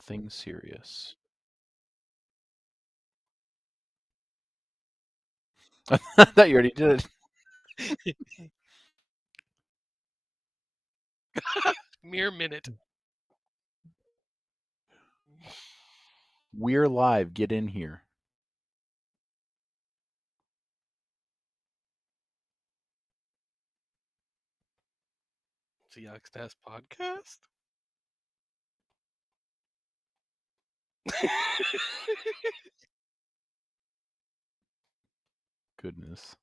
Nothing serious. I thought you already did. Mere minute. We're live. Get in here. Seahawks Test podcast. Goodness.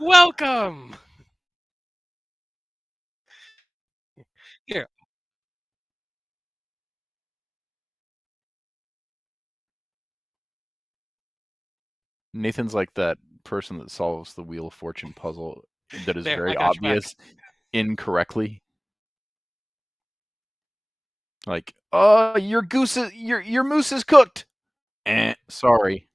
Welcome. Here. Nathan's like that person that solves the Wheel of Fortune puzzle that is There, I very got you back. obvious incorrectly. Like, your goose is your moose is cooked. Sorry.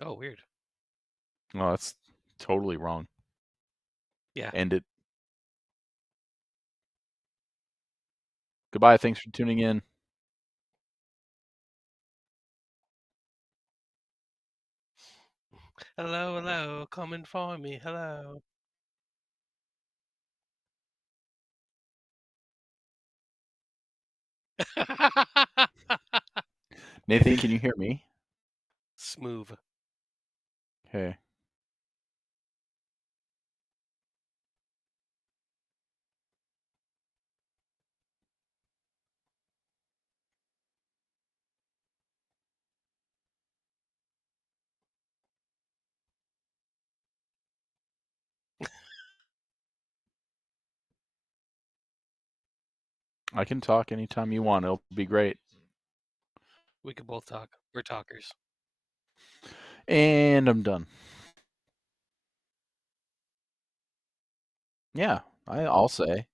Oh, weird. Oh, that's totally wrong. Yeah. End it. Goodbye. Thanks for tuning in. Hello, hello. Come and find me. Hello. Nathan, can you hear me? Smooth. Okay. I can talk anytime you want. It'll be great. We could both talk. We're talkers. And I'm done. Yeah, I'll say.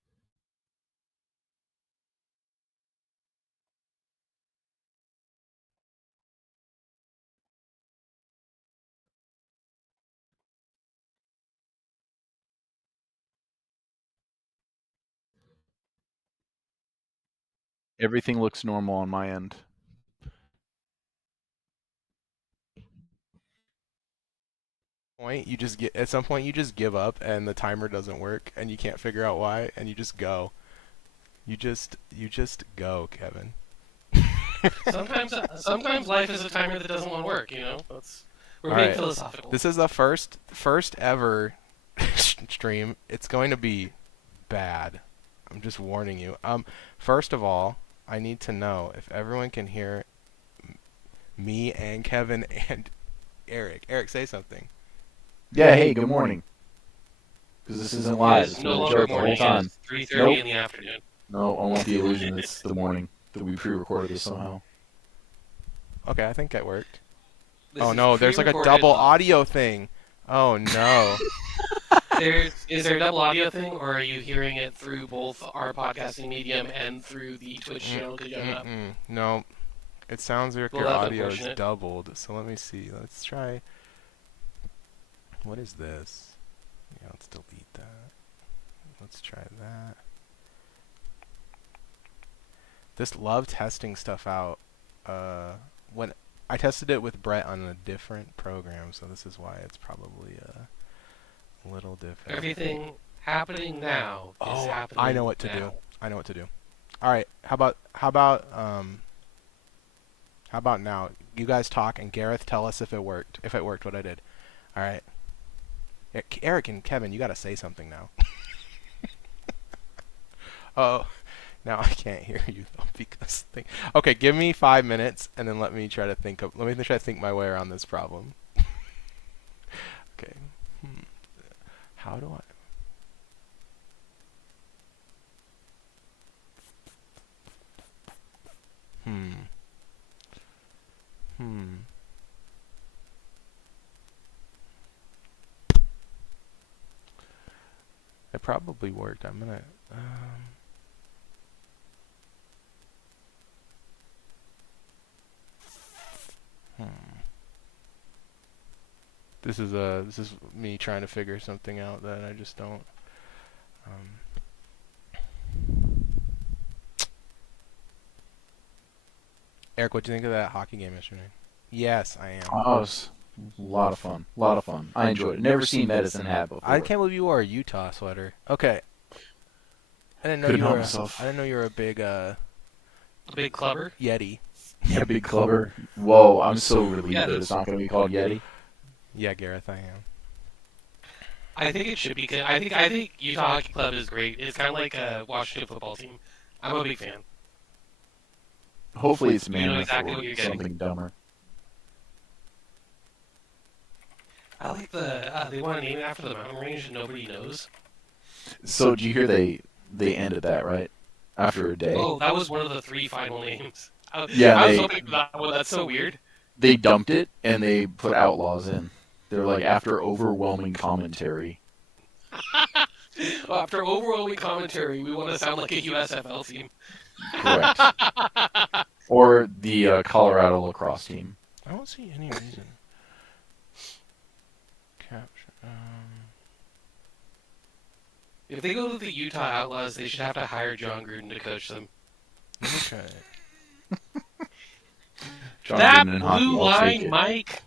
Everything looks normal on my end. Point you just get at some point you just give up and the timer doesn't work and you can't figure out why and you just go. You just go, Kevin. Sometimes life is a timer that doesn't want to work. We're All being right. philosophical. This is the first ever stream. It's going to be bad. I'm just warning you. First of all, I need to know if everyone can hear me and Kevin and Eric. Eric, say something. Yeah, hey, good morning. Because this isn't live. It's It's been no a longer joke the whole morning. time. It's 3:30 Nope. in the afternoon. No, I want the illusion it's the morning that we pre-recorded this somehow. Okay, I think that worked. This Oh is no, there's like a pre-recorded. double audio thing. Oh no. Is there a double audio thing, or are you hearing it through both our podcasting medium and through the Twitch channel? Because you have it up? No. It sounds like Well, your that's audio is unfortunate. doubled. So let me see. Let's try. What is this? Yeah, let's delete that. Let's try that. This love testing stuff out. When I tested it with Brett on a different program, so this is why it's probably a little different. Everything happening now is happening I know what to now. do. I know what to do. All right. How about now? You guys talk and Gareth tell us if it worked. If it worked, what I did. All right. Eric and Kevin, you got to say something now. Oh, now I can't hear you though because thing. Okay, give me 5 minutes and then let me try to think my way around this problem. How do I? Hmm. It probably worked. I'm gonna. Hmm. This is me trying to figure something out that I just don't. Eric, what do you think of that hockey game yesterday? Yes, I am. Oh, it was a lot of fun. A lot of fun. I enjoyed it. Never seen Medicine Hat before. I can't believe you wore a Utah sweater. Okay. I didn't know Couldn't you help were. myself. I didn't know you were a big Big clubber? Yeti. Yeah, big clubber. Whoa, I'm so relieved Yeah, that it's not going to be called Yeti. Yeah, Gareth, I am. I think it should be. I think Utah Hockey Club is great. It's kind of like a Washington football team. I'm a big fan. Hopefully it's You know Mammoth exactly or what you're getting. something dumber. I like they want to name it after the mountain range that nobody knows. So, did you hear they ended that, right? After a day. Oh, that was one of the 3 final names. Yeah, I was they- hoping for that one. That's so weird. They dumped it, and they put Outlaws in. They're like, after overwhelming commentary. Well, after overwhelming commentary, we want to sound like a USFL team. Correct. Or the Colorado lacrosse team. I don't see any reason. Capture. If they go to the Utah Outlaws, they should have to hire John Gruden to coach them. Okay. John That Gruden in hockey, blue I'll take line, it. Mike.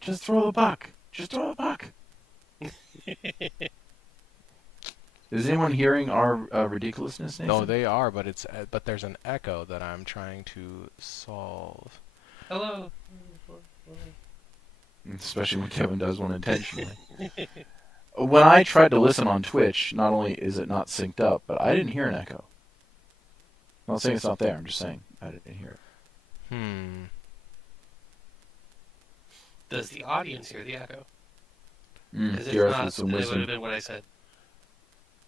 Just throw the puck. Just throw the puck. Is anyone hearing our ridiculousness, Nathan? No, they are, but it's but there's an echo that I'm trying to solve. Hello. Especially when Kevin does one intentionally. When I tried to listen on Twitch, not only is it not synced up, but I didn't hear an echo. I'm not saying it's not there, I'm just saying I didn't hear it. Does the audience hear the echo? Mm, Because if Gareth not, with some then it would have wisdom. been what I said.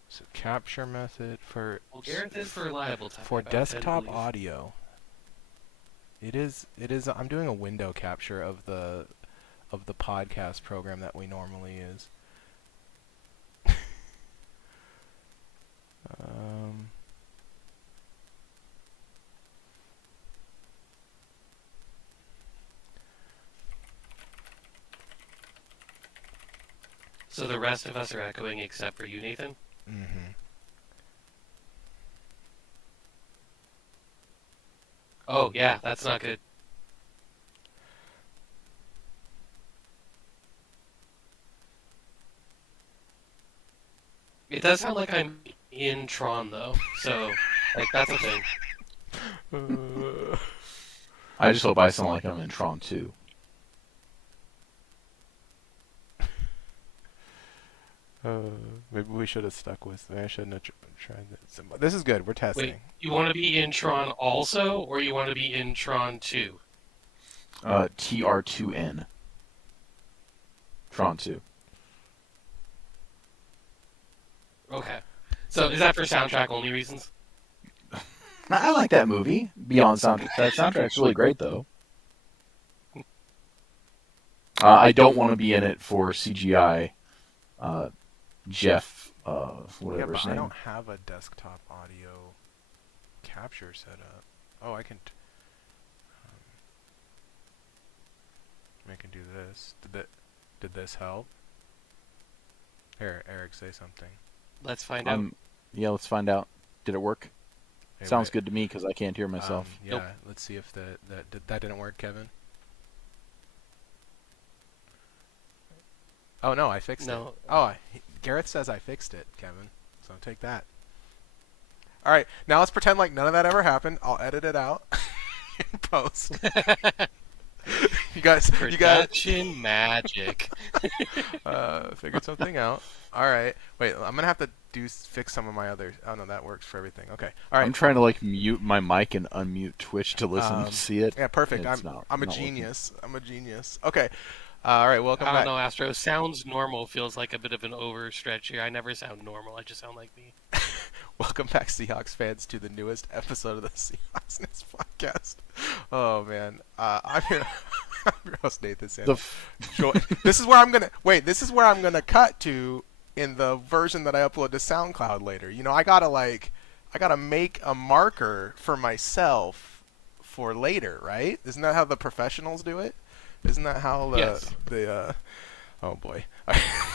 So capture method for Well, Gareth is for reliable time. for I tend to desktop believe. audio. It is. I'm doing a window capture of the podcast program that we normally use. So the rest of us are echoing except for you, Nathan? Mm-hmm. Oh, yeah, that's not good. It does sound like I'm in Tron, though. So, like, that's a thing. I just hope I sound like I'm in Tron 2. Maybe we should have stuck with. Maybe I shouldn't have tried this. This is good. We're testing. Wait, you want to be in Tron also, or you want to be in Tron 2? TR2N. Tron 2. Okay. So is that for soundtrack only reasons? I like that movie. Beyond soundtrack. That soundtrack's really great, though. I don't want to be in it for CGI. Jeff, whatever Yeah, but his I name. don't have a desktop audio capture set up. Oh, I can. I can do this. Did this help? Here, Eric, say something. Let's find out. Yeah, let's find out. Did it work? Hey, Sounds wait, good to me because I can't hear myself. Yeah, Nope. let's see if that didn't work, Kevin. Oh no, I fixed No. it. Oh, Gareth says I fixed it, Kevin. So take that. All right, now let's pretend like none of that ever happened. I'll edit it out in post. You guys Production magic. figured something out. All right. Wait, I'm gonna have to fix some of my other. Oh no, that works for everything. Okay. All right. I'm trying to like mute my mic and unmute Twitch to listen to see it. Yeah, perfect. It's I'm a not genius. I'm a genius. Okay. All right. Welcome I back. don't know, Astro. Sounds normal feels like a bit of an overstretch here. I never sound normal. I just sound like me. Welcome back, Seahawks fans, to the newest episode of the Seahawks Nest podcast. Oh man, I'm your host Nathan Sanders. This is where I'm gonna wait. This is where I'm gonna cut to in the version that I upload to SoundCloud later. You know, I gotta make a marker for myself for later, right? Isn't that how the professionals do it? Isn't that how the oh boy.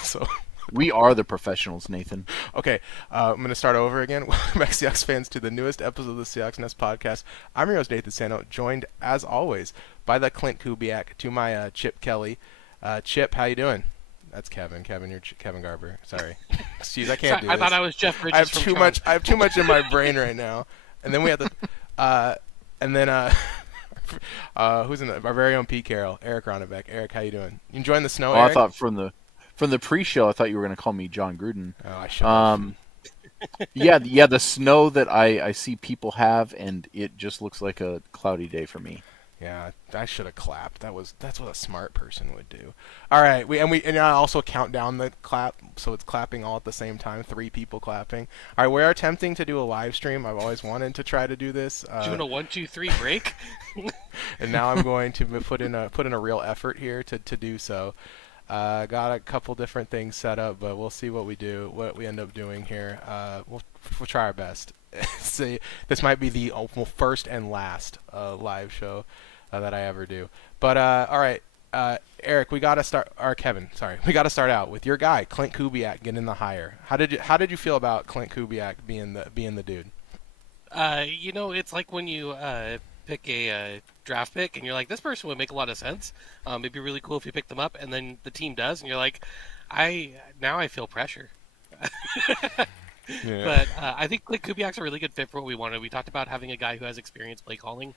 So. We are the professionals, Nathan. Okay, I'm going to start over again. Welcome back, Seahawks fans, to the newest episode of the Seahawks Nest podcast. I'm your host, Nathan Sano, joined, as always, by the Clint Kubiak, to my Chip Kelly. Chip, how you doing? That's Kevin. Kevin, you're Kevin Garber. Sorry. Excuse, I can't do this. I thought I was Jeff Bridges. I have too much in my brain right now. And then we have the, who's in our very own Pete Carroll, Eric Ronnebeck. Eric, how you doing? You enjoying the snow, Eric? I thought from the pre-show, I thought you were going to call me John Gruden. Oh, I should have. Yeah, the snow that I see people have, and it just looks like a cloudy day for me. Yeah, I should have clapped. That's what a smart person would do. All right, and I also count down the clap, so it's clapping all at the same time. 3 people clapping. All right, we are attempting to do a live stream. I've always wanted to try to do this. Doing a 1, 2, 3 break. And now I'm going to put in a real effort here to do so. Got a couple different things set up, but we'll see what we end up doing here. We'll try our best. See, this might be the first and last live show that I ever do. But all right, Eric, we gotta start. Or Kevin, sorry, we gotta start out with your guy, Clint Kubiak, getting the hire. How did you feel about Clint Kubiak being the dude? It's like when you pick a draft pick and you're like, this person would make a lot of sense. It'd be really cool if you picked them up, and then the team does, and you're like, I feel pressure. Yeah. But I think Clint Kubiak's a really good fit for what we wanted. We talked about having a guy who has experience play calling.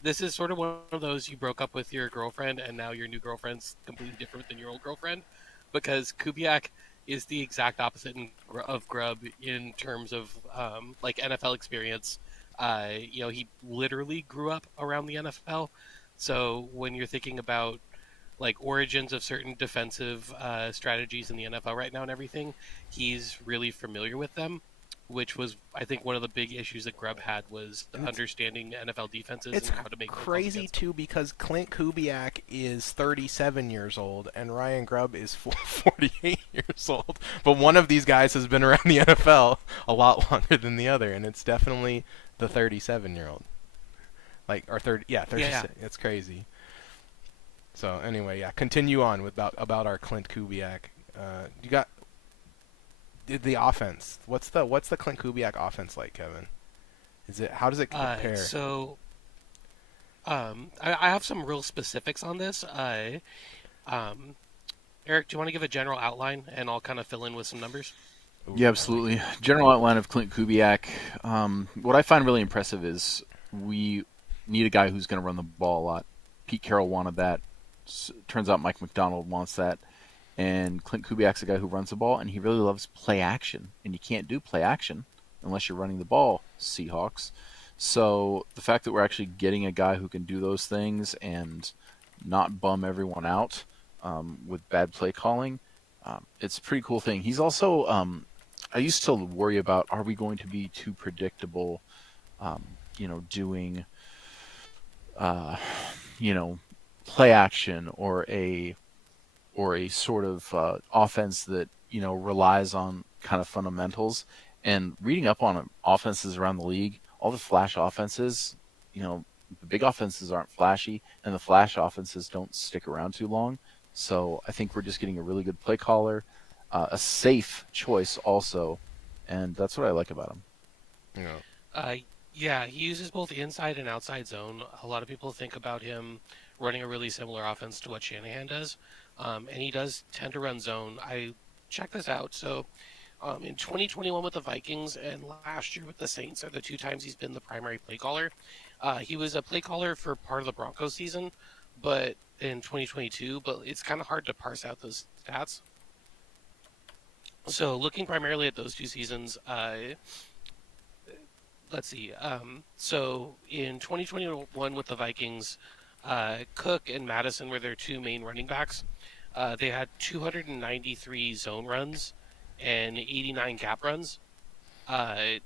This is sort of one of those you broke up with your girlfriend and now your new girlfriend's completely different than your old girlfriend, because Kubiak is the exact opposite of Grubb in terms of like NFL experience. He literally grew up around the NFL. So when you're thinking about like origins of certain defensive strategies in the NFL right now and everything, he's really familiar with them, which was, I think, one of the big issues that Grubb had was understanding NFL defenses and how to make crazy too, because Clint Kubiak is 37 years old and Ryan Grubb is 48 years old. But one of these guys has been around the NFL a lot longer than the other, and it's definitely the 37-year-old. Like, or 30, yeah, 36. Yeah. It's crazy. So anyway, yeah, continue on with about our Clint Kubiak. You got the offense. What's the Clint Kubiak offense like, Kevin? How does it compare? I have some real specifics on this. Eric, do you want to give a general outline and I'll kind of fill in with some numbers? Yeah, absolutely. General outline of Clint Kubiak. What I find really impressive is we need a guy who's going to run the ball a lot. Pete Carroll wanted that. Turns out Mike McDonald wants that. And Clint Kubiak's a guy who runs the ball, and he really loves play action. And you can't do play action unless you're running the ball, Seahawks. So the fact that we're actually getting a guy who can do those things and not bum everyone out with bad play calling, it's a pretty cool thing. He's also, I used to worry about, are we going to be too predictable, doing, play action or a sort of offense that relies on kind of fundamentals. And reading up on offenses around the league, all the flash offenses, the big offenses aren't flashy, and the flash offenses don't stick around too long. So I think we're just getting a really good play caller, a safe choice also, and that's what I like about him. Yeah, he uses both inside and outside zone. A lot of people think about him running a really similar offense to what Shanahan does, and he does tend to run zone. I checked this out. So in 2021 with the Vikings and last year with the Saints are the 2 times he's been the primary play caller. He was a play caller for part of the Broncos season, but in 2022, but it's kind of hard to parse out those stats. So looking primarily at those 2 seasons, let's see. So in 2021 with the Vikings, Cook and Madison were their two main running backs. They had 293 zone runs and 89 gap runs. Uh,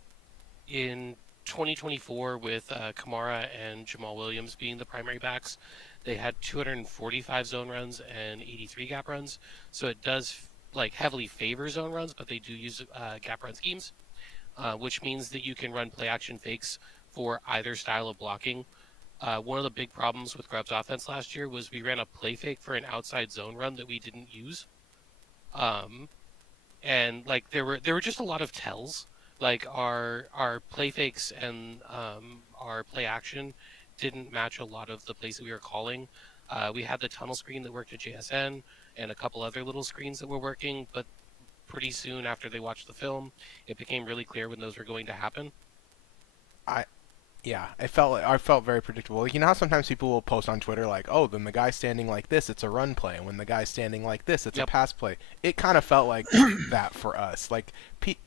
in 2024, with Kamara and Jamal Williams being the primary backs, they had 245 zone runs and 83 gap runs. So it does like heavily favor zone runs, but they do use gap run schemes, which means that you can run play action fakes for either style of blocking. One of the big problems with Grubb's offense last year was we ran a play fake for an outside zone run that we didn't use. And like there were just a lot of tells. Like our play fakes and our play action didn't match a lot of the plays that we were calling. We had the tunnel screen that worked at JSN and a couple other little screens that were working, but pretty soon after they watched the film, it became really clear when those were going to happen. Yeah, I felt very predictable. Like, you know how sometimes people will post on Twitter like, "Oh, then the guy's standing like this, it's a run play. And when the guy's standing like this, it's a Yep. pass play." It kind of felt like that for us. Like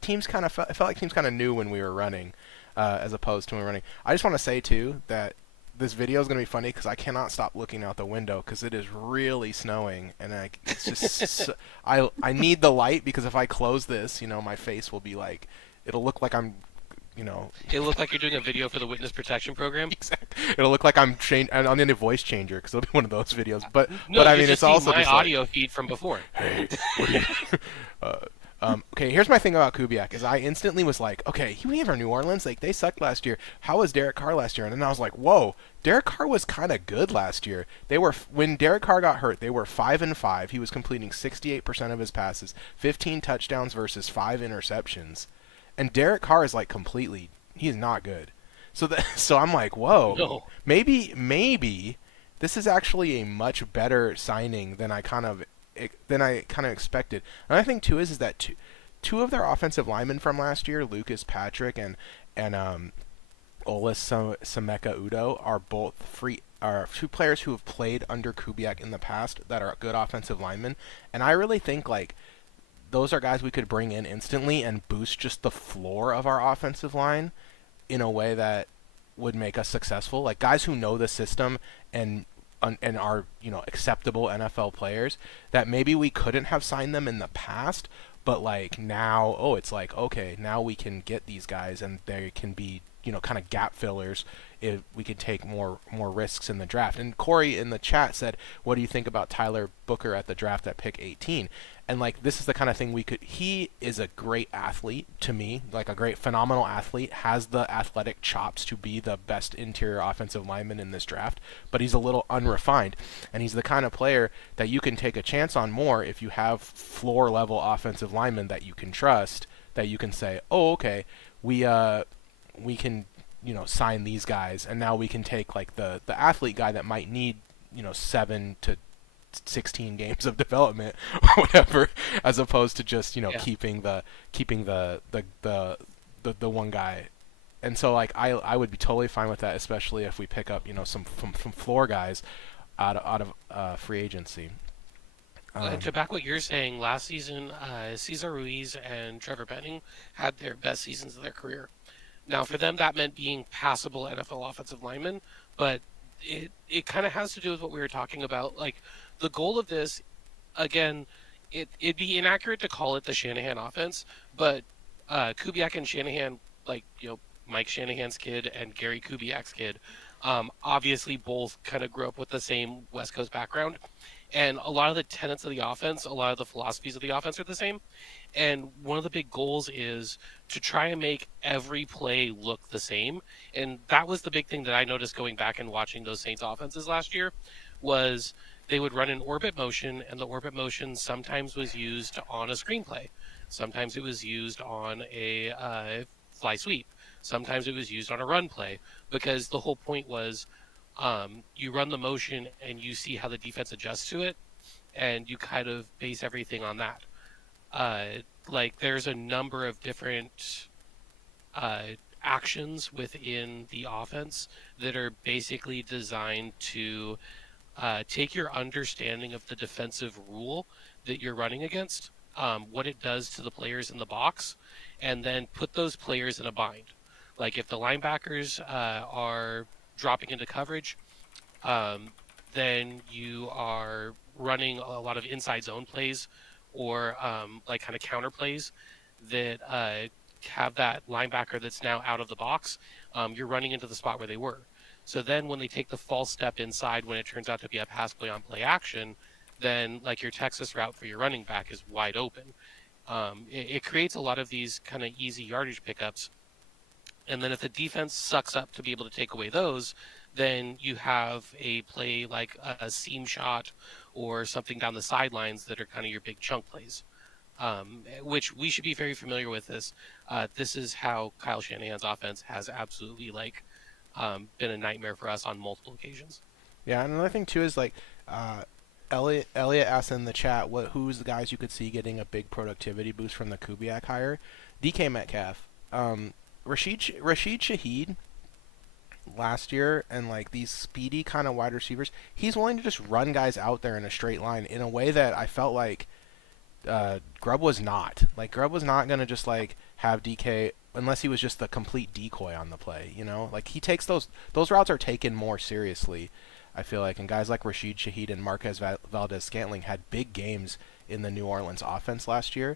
teams kind of it felt like teams kind of knew when we were running, as opposed to when we were running. I just want to say too that this video is going to be funny because I cannot stop looking out the window because it is really snowing and it's just I need the light because if I close this, my face will be like it'll look like I'm It looked like you're doing a video for the witness protection program. It'll look like I'm on the voice changer because it'll be one of those videos. But No, but I you mean, just it's see also my just audio feed from before. Hey, what are you? Okay, here's my thing about Kubiak is I instantly was like, okay, he was from New Orleans. Like they sucked last year. How was Derek Carr last year? And then I was like, whoa, Derek Carr was kind of good last year. When Derek Carr got hurt, they were 5-5. He was completing 68% of his passes, 15 touchdowns versus 5 interceptions. And Derek Carr is like completely. He's not good. So I'm like, whoa, No. maybe this is actually a much better signing than I kind of expected. And I think too is that two of their offensive linemen from last year, Lucas Patrick and Olas Sameka Udo, are both are two players who have played under Kubiak in the past that are good offensive linemen, and I really think like those are guys we could bring in instantly and boost just the floor of our offensive line in a way that would make us successful. Like guys who know the system and are acceptable NFL players that maybe we couldn't have signed them in the past, but like now, it's like okay, now we can get these guys and they can be kind of gap fillers if we could take more risks in the draft. And Corey in the chat said, "What do you think about Tyler Booker at the draft at pick 18?" And like this is the kind of thing he is a great athlete to me, like a great phenomenal athlete, has the athletic chops to be the best interior offensive lineman in this draft, but he's a little unrefined, and he's the kind of player that you can take a chance on more if you have floor level offensive linemen that you can trust, that you can say, "Oh, okay, we can sign these guys, and now we can take like the athlete guy that might need 7 to 16 games of development or whatever, as opposed to just keeping the one guy." And so like I would be totally fine with that, especially if we pick up some floor guys out of free agency. To back what you're saying, last season, Cesar Ruiz and Trevor Penning had their best seasons of their career. Now, for them, that meant being passable NFL offensive linemen, but it kind of has to do with what we were talking about. Like, the goal of this, again, it'd be inaccurate to call it the Shanahan offense, but Kubiak and Shanahan, like, Mike Shanahan's kid and Gary Kubiak's kid, obviously both kind of grew up with the same West Coast background. And a lot of the tenets of the offense, a lot of the philosophies of the offense are the same. And one of the big goals is to try and make every play look the same. And that was the big thing that I noticed going back and watching those Saints offenses last year was they would run an orbit motion, and the orbit motion sometimes was used on a screenplay. Sometimes it was used on a fly sweep. Sometimes it was used on a run play, because the whole point was you run the motion and you see how the defense adjusts to it, and you kind of base everything on that. Like there's a number of different actions within the offense that are basically designed to take your understanding of the defensive rule that you're running against, what it does to the players in the box, and then put those players in a bind. Like if the linebackers are dropping into coverage, um, then you are running a lot of inside zone plays or like kind of counter plays that have that linebacker that's now out of the box. You're running into the spot where they were. So then when they take the false step inside when it turns out to be a pass play on play action, then like your Texas route for your running back is wide open. It creates a lot of these kind of easy yardage pickups. And then if the defense sucks up to be able to take away those, then you have a play like a seam shot or something down the sidelines that are kind of your big chunk plays, which we should be very familiar with. This is how Kyle Shanahan's offense has absolutely been a nightmare for us on multiple occasions. Yeah, and another thing too is like, Elliot asked in the chat, who's the guys you could see getting a big productivity boost from the Kubiak hire? DK Metcalf, Rashid Shaheed last year, and like these speedy kind of wide receivers, he's willing to just run guys out there in a straight line in a way that I felt like Grubb was not. Like Grubb was not gonna just like have DK unless he was just the complete decoy on the play. You know, like he takes those routes are taken more seriously. I feel like, and guys like Rashid Shaheed and Marquez Valdez-Scantling had big games in the New Orleans offense last year,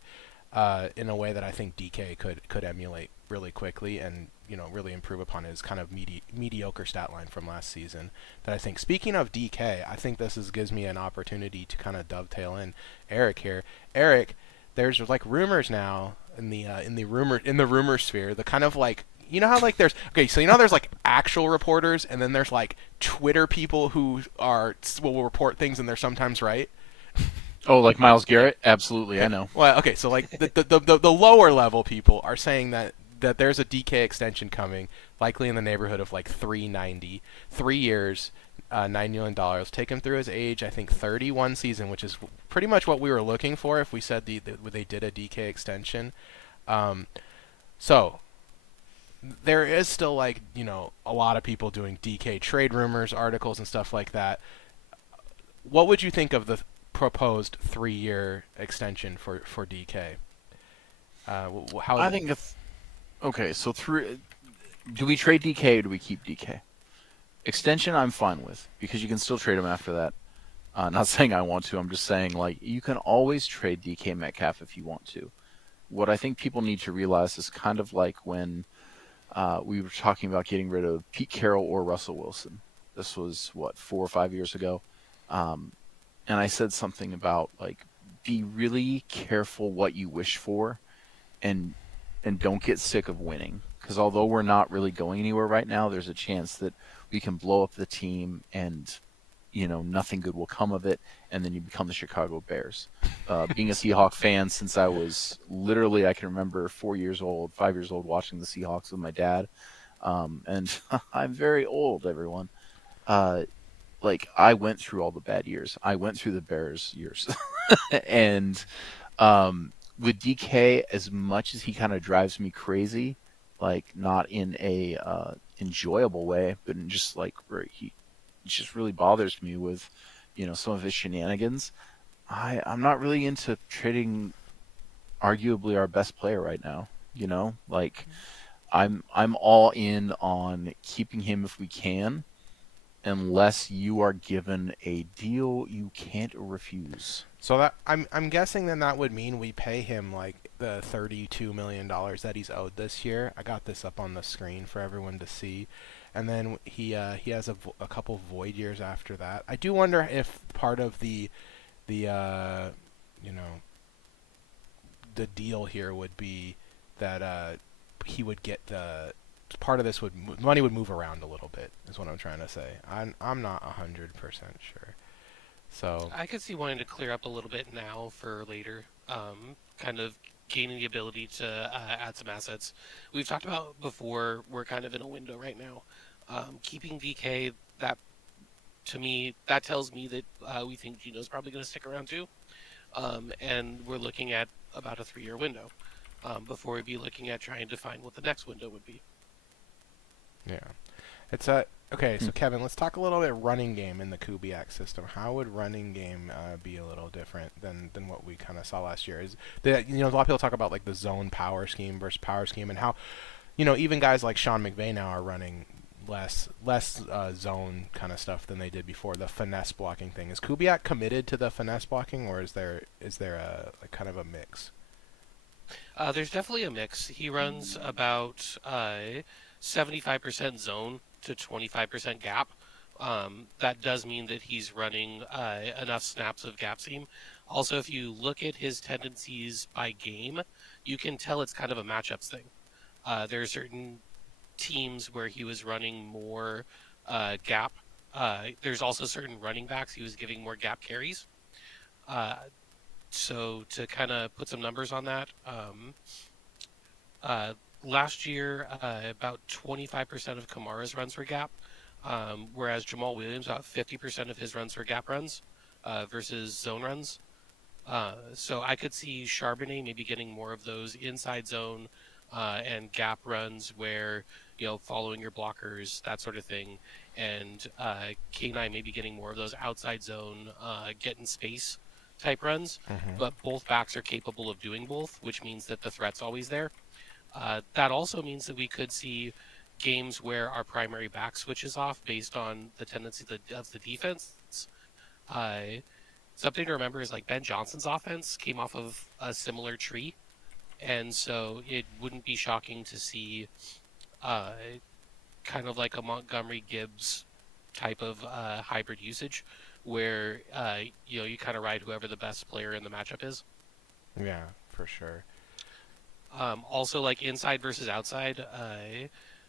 in a way that I think DK could emulate really quickly and really improve upon his kind of mediocre stat line from last season. That I think, speaking of DK, I think gives me an opportunity to kind of dovetail in Eric here. Eric, there's like rumors now in the rumor sphere, the kind of like, you know how like there's there's like actual reporters and then there's like Twitter people who will report things and they're sometimes right. Oh, like Myles Garrett? Absolutely, I know. Well, okay, so like the lower level people are saying that there's a DK extension coming, likely in the neighborhood of like 390, 3 years, $9 million. Take him through his age, I think 31 season, which is pretty much what we were looking for if we said they did a DK extension. So there is still like a lot of people doing DK trade rumors, articles, and stuff like that. What would you think of the proposed 3-year extension for DK? I think okay, so do we trade DK or do we keep DK? Extension I'm fine with because you can still trade him after that. Not saying I want to, I'm just saying like you can always trade DK Metcalf if you want to. What I think people need to realize is kind of like when we were talking about getting rid of Pete Carroll or Russell Wilson. This was 4 or 5 years ago. And I said something about like be really careful what you wish for and don't get sick of winning, because although we're not really going anywhere right now, there's a chance that we can blow up the team and nothing good will come of it, and then you become the Chicago Bears. Being a Seahawks fan since I was literally, I can remember 5 years old watching the Seahawks with my dad, and I'm very old, everyone. Like I went through all the bad years. I went through the Bears years, and with DK, as much as he kind of drives me crazy, like not in a enjoyable way, but in just like where he just really bothers me with, some of his shenanigans. I'm not really into trading arguably our best player right now. Like I'm all in on keeping him if we can, unless you are given a deal you can't refuse. So that I'm guessing then that would mean we pay him like the $32 million that he's owed this year. I got this up on the screen for everyone to see. And then he has a couple void years after that. I do wonder if part of the deal here would be that he would get part of this money would move around a little bit, is what I'm trying to say. I'm not 100% sure. So I could see wanting to clear up a little bit now for later, kind of gaining the ability to add some assets. We've talked about before, we're kind of in a window right now. Keeping DK, that to me, that tells me that we think Gino's probably going to stick around too. And we're looking at about a 3-year window before we'd be looking at trying to find what the next window would be. yeah, Okay, Hmm. so Kevin, let's talk a little bit running game in the Kubiak system. How would running game be a little different than what we kind of saw last year? Is that a lot of people talk about like the zone power scheme versus power scheme, and how even guys like Sean McVay now are running less zone kind of stuff than they did before. The finesse blocking thing, is Kubiak committed to the finesse blocking, or is there a kind of a mix? There's definitely a mix. He runs about 75% zone to 25% gap. That does mean that he's running enough snaps of gap seam. Also, if you look at his tendencies by game, you can tell it's kind of a matchups thing. There are certain teams where he was running more gap. There's also certain running backs he was giving more gap carries. Uh, so to kind of put some numbers on that, uh, last year about 25% of Kamara's runs were gap, whereas Jamal Williams about 50% of his runs were gap runs versus zone runs. So I could see Charbonnet maybe getting more of those inside zone and gap runs where, following your blockers, that sort of thing. And K9 maybe getting more of those outside zone, get in space type runs. Mm-hmm. But both backs are capable of doing both, which means that the threat's always there. That also means that we could see games where our primary back switches off based on the tendency of the defense. Uh, Something to remember is like Ben Johnson's offense came off of a similar tree, and so it wouldn't be shocking to see uh, kind of like a Montgomery Gibbs type of hybrid usage, where you kind of ride whoever the best player in the matchup is. Yeah, for sure. Also, like inside versus outside.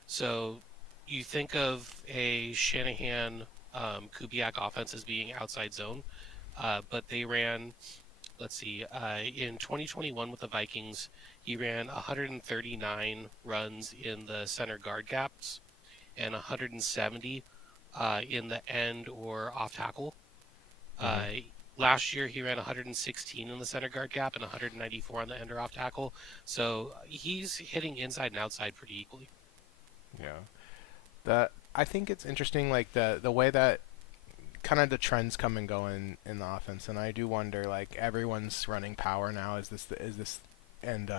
So you think of a Shanahan Kubiak offense as being outside zone, but they ran, let's see, in 2021 with the Vikings, he ran 139 runs in the center guard gaps and 170 in the end or off tackle. Mm-hmm. Uh, Last year, he ran 116 in the center guard gap and 194 on the end or off tackle. So he's hitting inside and outside pretty equally. Yeah. I think it's interesting, like the way that kind of the trends come and go in the offense, and I do wonder, like, everyone's running power now. Is this, and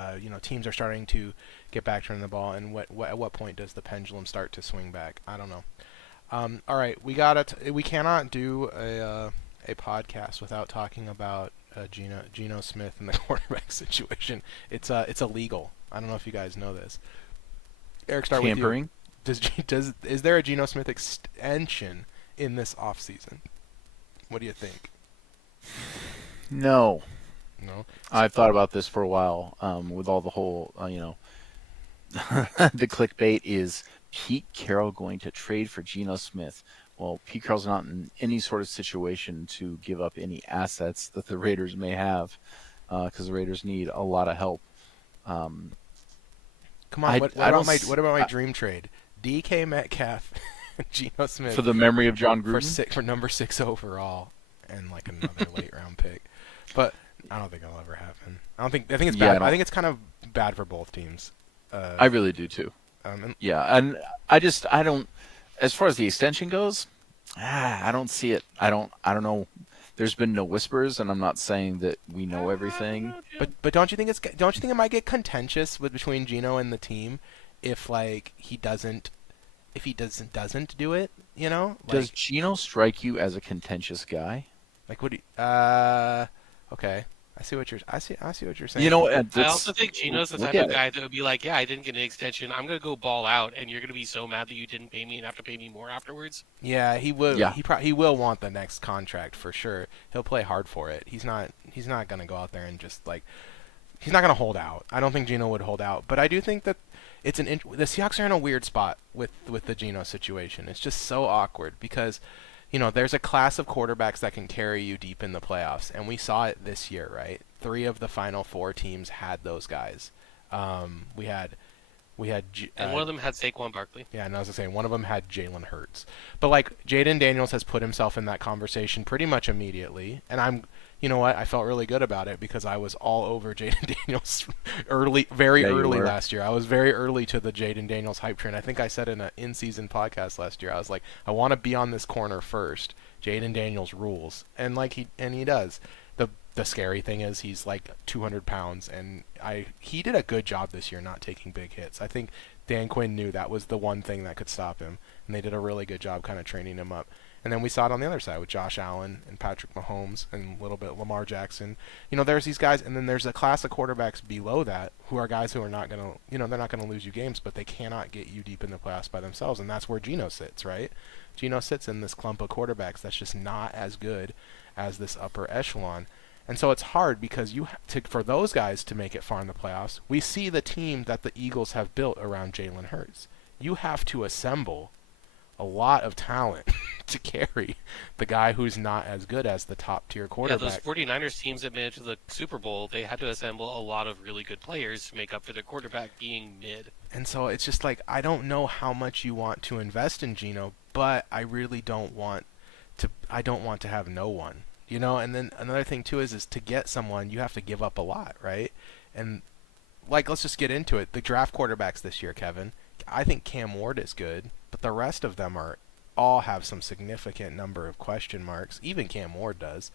teams are starting to get back to running the ball, and at what point does the pendulum start to swing back? I don't know. All right, we cannot do a podcast without talking about Geno Smith and the quarterback situation. It's illegal. I don't know if you guys know this. Eric, start with you. Tampering? Is there a Geno Smith extension in this offseason? What do you think? No. No. I've thought about this for a while. With all the whole, the clickbait is Pete Carroll going to trade for Geno Smith. Well, Pete Carroll's not in any sort of situation to give up any assets that the Raiders may have, because the Raiders need a lot of help. Come on. What about my I, dream trade? DK Metcalf, Geno Smith for the memory of John for Gruden? for number 6 overall, and like another late round pick. But I don't think it'll ever happen. I think it's Yeah, bad. I think it's kind of bad for both teams. I really do too. Yeah, and I don't. As far as the extension goes, I don't see it. I don't know. There's been no whispers, and I'm not saying that we know everything. But don't you think it might get contentious between Geno and the team if he doesn't do it? Does Geno strike you as a contentious guy? Like what? Okay. I see what you're saying. I also think Geno's the type of guy that would be like, yeah, I didn't get an extension. I'm going to go ball out, and you're going to be so mad that you didn't pay me and have to pay me more afterwards. Yeah, he will. Yeah. He will want the next contract for sure. He'll play hard for it. He's not going to go out there and just he's not going to hold out. I don't think Geno would hold out, but I do think that the Seahawks are in a weird spot with the Geno situation. It's just so awkward because there's a class of quarterbacks that can carry you deep in the playoffs, and we saw it this year, right? 3 of the final 4 teams had those guys. We had, and one of them had Saquon Barkley. Yeah, and I was gonna say one of them had Jalen Hurts. But Jaden Daniels has put himself in that conversation pretty much immediately, and you know what? I felt really good about it because I was all over Jaden Daniels very Yeah, you early were. last year. I was very early to the Jaden Daniels hype train. I think I said in an in-season podcast last year, I was like, I want to be on this corner first. Jaden Daniels rules, and he does. The scary thing is he's like 200 pounds, and he did a good job this year not taking big hits. I think Dan Quinn knew that was the one thing that could stop him, and they did a really good job kind of training him up. And then we saw it on the other side with Josh Allen and Patrick Mahomes and a little bit Lamar Jackson. There's these guys, and then there's a class of quarterbacks below that who are guys who are not going to, they're not going to lose you games, but they cannot get you deep in the playoffs by themselves, and that's where Geno sits, right? Geno sits in this clump of quarterbacks that's just not as good as this upper echelon. And so it's hard because for those guys to make it far in the playoffs, we see the team that the Eagles have built around Jalen Hurts. You have to assemble a lot of talent to carry the guy who's not as good as the top tier Yeah, quarterback. those 49ers teams that made it to the Super Bowl, they had to assemble a lot of really good players to make up for their quarterback being mid. And so it's just like, I don't know how much you want to invest in Geno, but I really don't want to have no one. And then another thing too is to get someone, you have to give up a lot, right? And let's just get into it. The draft quarterbacks this year, Kevin, I think Cam Ward is good, but the rest of them all have some significant number of question marks. Even Cam Ward does.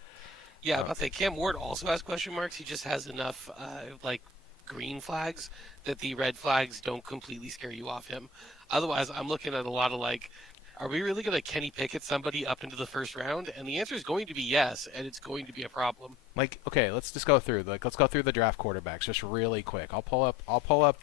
Yeah, I'm about to say Cam Ward also has question marks. He just has enough green flags that the red flags don't completely scare you off him. Otherwise, I'm looking at a lot of are we really going to Kenny Pickett somebody up into the first round? And the answer is going to be yes, and it's going to be a problem. Okay, let's just go through let's go through the draft quarterbacks just really quick. I'll pull up I'll pull up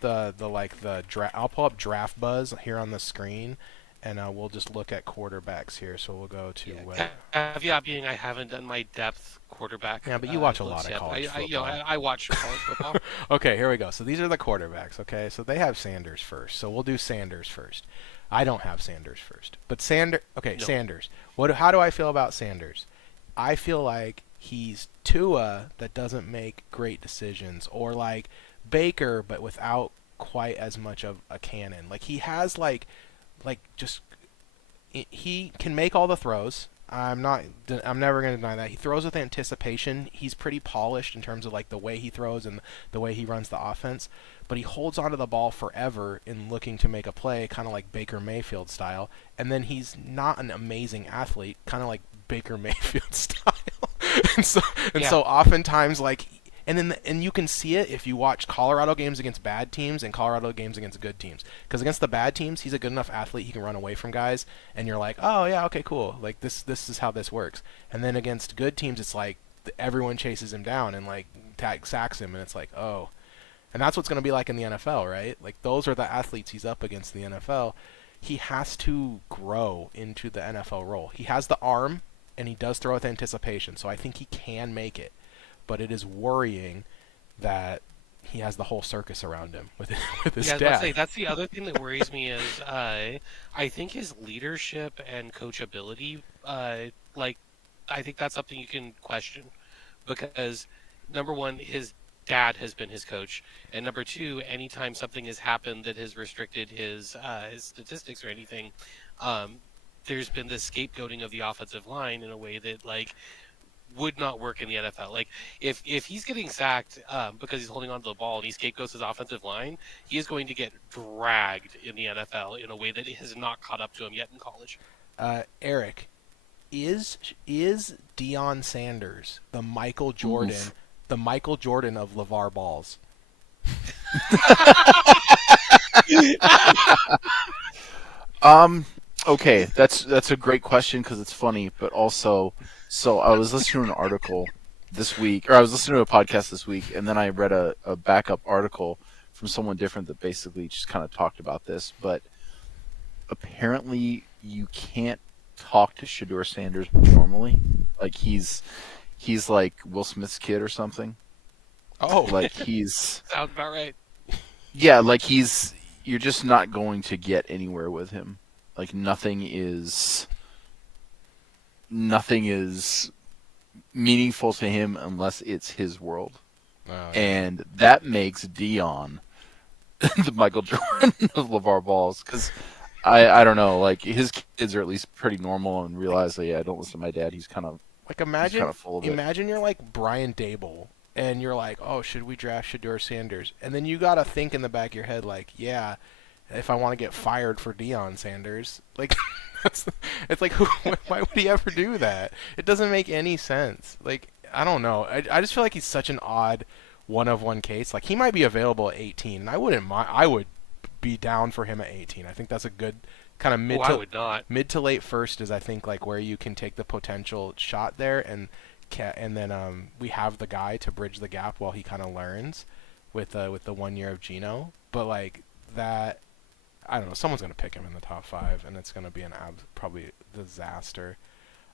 Draft Buzz here on the screen, and we'll just look at quarterbacks here. So we'll go to Caveat being I haven't done my depth quarterback. Yeah, but you watch a lot of college football. I watch college football. Okay, here we go. So these are the quarterbacks. Okay, so they have Sanders first. So we'll do Sanders first. I don't have Sanders first, but Sanders. Okay, no. Sanders. How do I feel about Sanders? I feel like he's Tua that doesn't make great decisions, or like Baker but without quite as much of a cannon. He has he can make all the throws. I'm never going to deny that. He throws with anticipation. He's pretty polished in terms of the way he throws and the way he runs the offense, but he holds onto the ball forever in looking to make a play, kind of like Baker Mayfield style. And then he's not an amazing athlete, kind of like Baker Mayfield style. So oftentimes and you can see it if you watch Colorado games against bad teams and Colorado games against good teams. Because against the bad teams, he's a good enough athlete, he can run away from guys, and you're like, oh yeah, okay, cool. This is how this works. And then against good teams, it's like everyone chases him down and sacks him, and it's like, oh. And that's what's going to be like in the NFL, right? Those are the athletes he's up against in the NFL. He has to grow into the NFL role. He has the arm, and he does throw with anticipation, so I think he can make it. But it is worrying that he has the whole circus around him with his dad. Yeah, that's the other thing that worries me is I think his leadership and coachability, I think that's something you can question, because number one, his dad has been his coach, and number two, anytime something has happened that has restricted his statistics or anything, there's been this scapegoating of the offensive line in a way that would not work in the NFL. If he's getting sacked because he's holding onto the ball and he scapegoats his offensive line, he is going to get dragged in the NFL in a way that has not caught up to him yet in college. Eric, is Deion Sanders the Michael Jordan, the Michael Jordan of LeVar Balls? Okay, that's a great question because it's funny, but also, so I was listening to an article this week, or I was listening to a podcast this week, and then I read a backup article from someone different that basically just kind of talked about this, but apparently you can't talk to Shedeur Sanders normally. He's like Will Smith's kid or something. Oh. Sounds about right. Yeah, you're just not going to get anywhere with him. Nothing is meaningful to him unless it's his world. Oh, yeah. And that makes Dion the Michael Jordan of LeVar Balls, because I don't know, his kids are at least pretty normal and realize that, yeah, I don't listen to my dad. He's kind of Like He's kind of full of it. imagine you're like Brian Dable and you're like, oh, should we draft Shador Sanders? And then you gotta think in the back of your head like, yeah, if I want to get fired for Deion Sanders, like that's, it's like why would he ever do that? It doesn't make any sense. Like I don't know. I just feel like he's such an odd one of one case. Like he might be available at 18, and I wouldn't mind. I would be down for him at 18. I think that's a good kind of I would not. mid to late first is I think like where you can take the potential shot there and then we have the guy to bridge the gap while he kind of learns with the 1 year of Geno. But like that, I don't know. Someone's gonna pick him in the top 5, and it's gonna be probably disaster.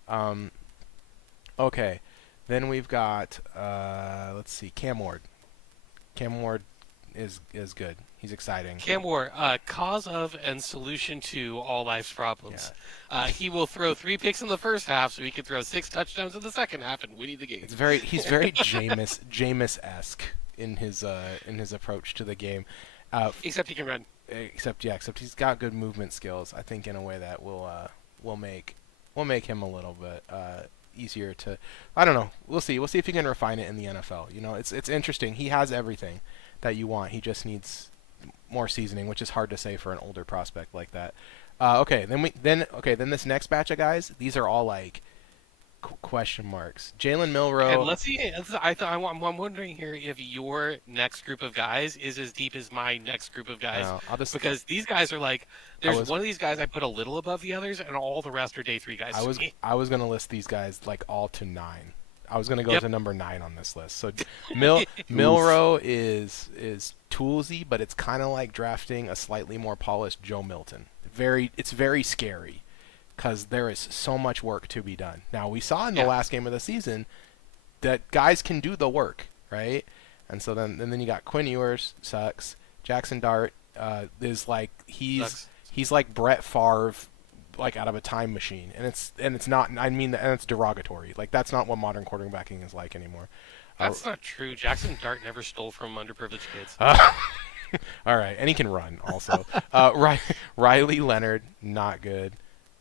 Um, okay, then we've got let's see, Cam Ward. Cam Ward is good. He's exciting. Cam Ward, cause of and solution to all life's problems. He will throw 3 picks in the first half, so he can throw 6 touchdowns in the second half and win the game. He's very Jameis-esque in his approach to the game. Except he can run. Except he's got good movement skills. I think in a way that will make him a little bit easier to. I don't know. We'll see. We'll see if he can refine it in the NFL. You know, it's interesting. He has everything that you want. He just needs more seasoning, which is hard to say for an older prospect like that. Okay, then this next batch of guys, these are all like question marks. Jalen Milroe. And let's see. I'm wondering here if your next group of guys is as deep as my next group of guys. No, because these guys are like, there's one of these guys I put a little above the others, and all the rest are day 3 guys. I was gonna list these guys like all to 9. I was gonna go to number 9 on this list. So Milroe is toolsy, but it's kind of like drafting a slightly more polished Joe Milton. It's very scary because there is so much work to be done. Now we saw in the last game of the season that guys can do the work, right? And so then you got Quinn Ewers, sucks. Jackson Dart is like he's like Brett Favre, like out of a time machine, and it's not. I mean, and it's derogatory. Like that's not what modern quarterbacking is like anymore. That's not true. Jackson Dart never stole from underprivileged kids. All right, and he can run also. Riley Leonard, not good.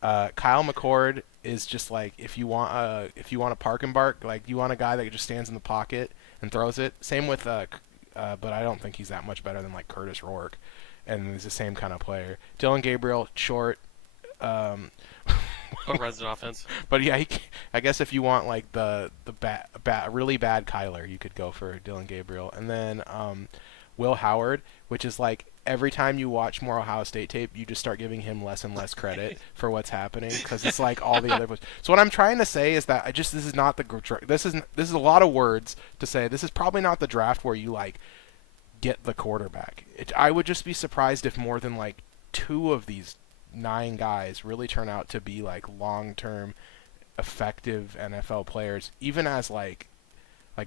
Kyle McCord is just like if you want a park and bark, like you want a guy that just stands in the pocket and throws it. Same with but I don't think he's that much better than like Curtis Rourke, and he's the same kind of player. Dylan Gabriel, short. What runs an offense? But yeah, I guess if you want like the really bad Kyler, you could go for Dylan Gabriel, and then Will Howard, which is like every time you watch more Ohio State tape, you just start giving him less and less credit for what's happening because it's like all the other. So what I'm trying to say is that this is not this is a lot of words to say. This is probably not the draft where you like get the quarterback. I would just be surprised if more than like 2 of these 9 guys really turn out to be like long-term effective NFL players, even as like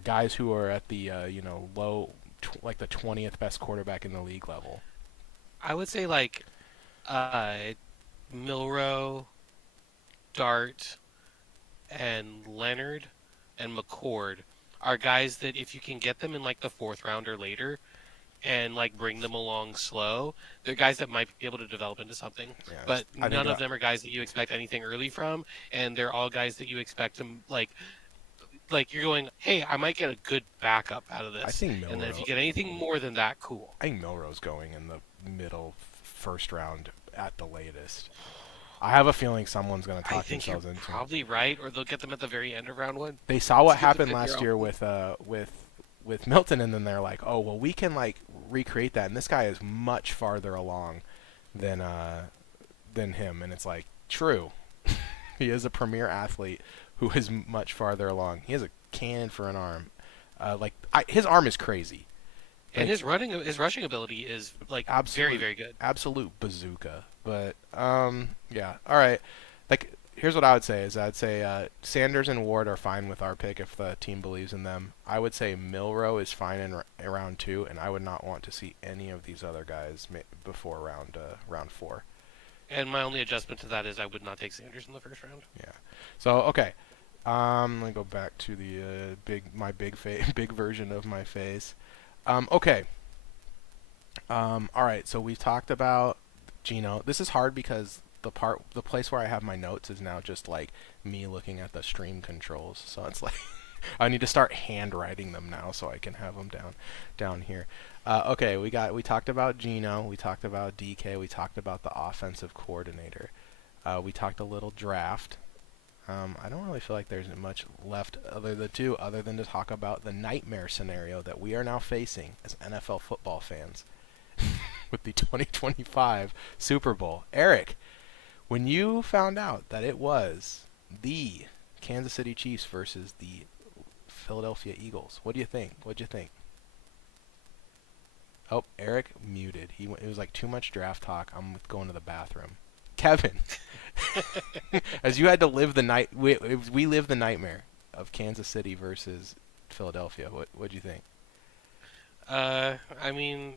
guys who are at the low like the 20th best quarterback in the league level. I would say like Milroe, Dart, and Leonard and McCord are guys that if you can get them in like the 4th round or later and like bring them along slow, they're guys that might be able to develop into something. Yeah, but none of them are guys that you expect anything early from, and they're all guys that you expect to like you're going, hey, I might get a good backup out of this. I think and then if you get anything more than that, cool. I think Milroe's going in the middle 1st round at the latest. I have a feeling someone's going to talk themselves into it. Probably right, or they'll get them at the very end of round 1. They saw what happened last year with Milton, and then they're like, oh well, we can like recreate that, and this guy is much farther along than him, and it's like true. He is a premier athlete who is much farther along. He has a cannon for an arm. His arm is crazy. And his rushing ability is like very, very good. Absolute bazooka. But yeah. All right. Like here's what I would say I'd say Sanders and Ward are fine with our pick if the team believes in them. I would say Milroe is fine in round 2, and I would not want to see any of these other guys before round 4. And my only adjustment to that is I would not take Sanders in the 1st round. Yeah. So okay. Let me go back to the big version of my face. Okay. All right. So we talked about Geno. This is hard because the place where I have my notes is now just like me looking at the stream controls. So it's like I need to start handwriting them now so I can have them down here. Okay, we talked about Gino, we talked about DK, we talked about the offensive coordinator. We talked a little draft. I don't really feel like there's much left other than to talk about the nightmare scenario that we are now facing as NFL football fans with the 2025 Super Bowl. Eric, when you found out that it was the Kansas City Chiefs versus the Philadelphia Eagles, what do you think? What'd you think? Oh, Eric muted. It was like too much draft talk. I'm going to the bathroom. Kevin, as you had to live the night, we lived the nightmare of Kansas City versus Philadelphia. What'd you think? I mean,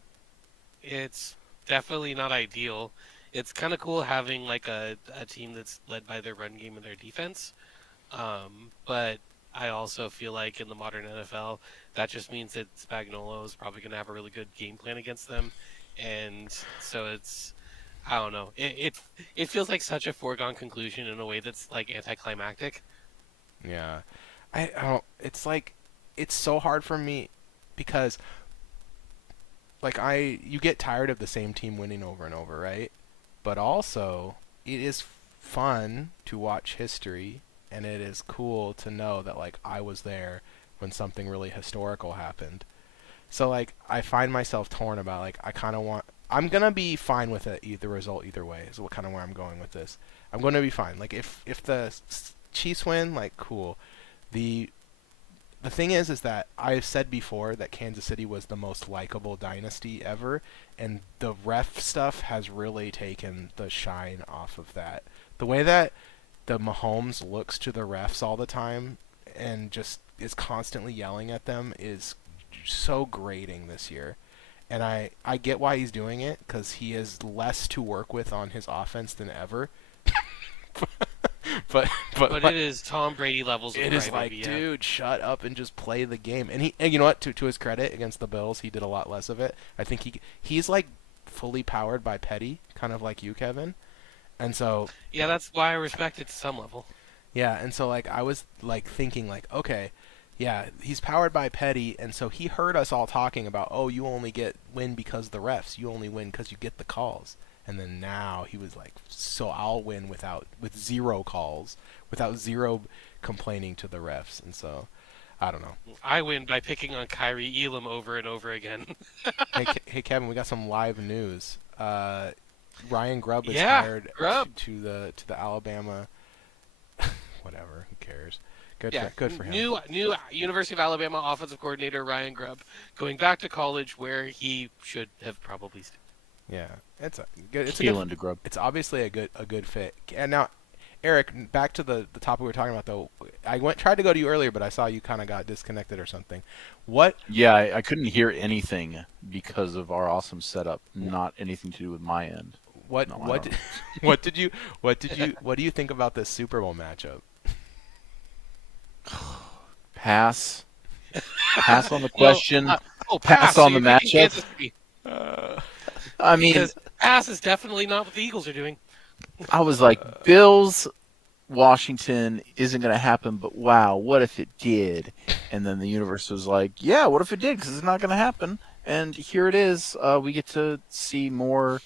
it's definitely not ideal. It's kind of cool having like a team that's led by their run game and their defense. But I also feel like in the modern NFL, that just means that Spagnuolo is probably going to have a really good game plan against them, and so it's. I don't know. It feels like such a foregone conclusion in a way that's like anticlimactic. Yeah, I don't. It's like it's so hard for me because like you get tired of the same team winning over and over, right? But also it is fun to watch history, and it is cool to know that like I was there when something really historical happened. So like I find myself torn about like I kind of want. I'm gonna be fine with it, the result either way. Is what kind of where I'm going with this. I'm gonna be fine. Like if the Chiefs win, like cool. The thing is that I've said before that Kansas City was the most likable dynasty ever, and the ref stuff has really taken the shine off of that. The way that the Mahomes looks to the refs all the time and just is constantly yelling at them is so grating this year. And I get why he's doing it, because he has less to work with on his offense than ever. but But it is Tom Brady levels of it is like, crybaby, dude, shut up and just play the game. And you know what? To his credit, against the Bills, he did a lot less of it. I think he's like fully powered by Petty, kind of like you, Kevin. And so yeah, that's why I respect it to some level. yeah, and so like I was like thinking like, okay, yeah, he's powered by Petty, and so he heard us all talking about, oh, you only win because of the refs. You only win because you get the calls. And then now he was like, so I'll win with zero calls, without zero complaining to the refs. And so, I don't know. I win by picking on Kyrie Elam over and over again. Hey, Kevin, we got some live news. Ryan Grubb is Yeah, hired Grubb. to the Alabama. Whatever, who cares? Yeah, Good for him. New University of Alabama offensive coordinator Ryan Grubb going back to college where he should have probably stayed. Yeah, it's a good. Keelan to Grubb. It's obviously a good fit. And now, Eric, back to the topic we were talking about though. I tried to go to you earlier, but I saw you kind of got disconnected or something. What? Yeah, I couldn't hear anything because of our awesome setup. Not anything to do with my end. What? No, What do you think about this Super Bowl matchup? Pass. Pass on the question. Pass on the you're picking matchup. Kansas City. I mean, Because pass is definitely not what the Eagles are doing. I was like, Bills, Washington isn't going to happen, but wow, what if it did? And then the universe was like, yeah, what if it did? Because it's not going to happen. And here it is. We get to see more.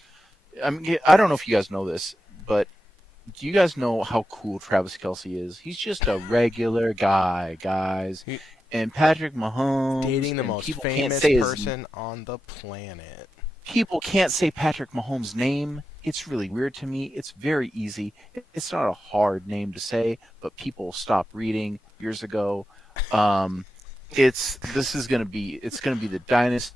I mean, I don't know if you guys know this, but do you guys know how cool Travis Kelce is? He's just a regular guy, guys. And Patrick Mahomes, Dating the and most people famous can't say person on the planet. People can't say Patrick Mahomes' name. It's really weird to me. It's very easy. It's not a hard name to say, but people stopped reading years ago. It's gonna be the dynasty.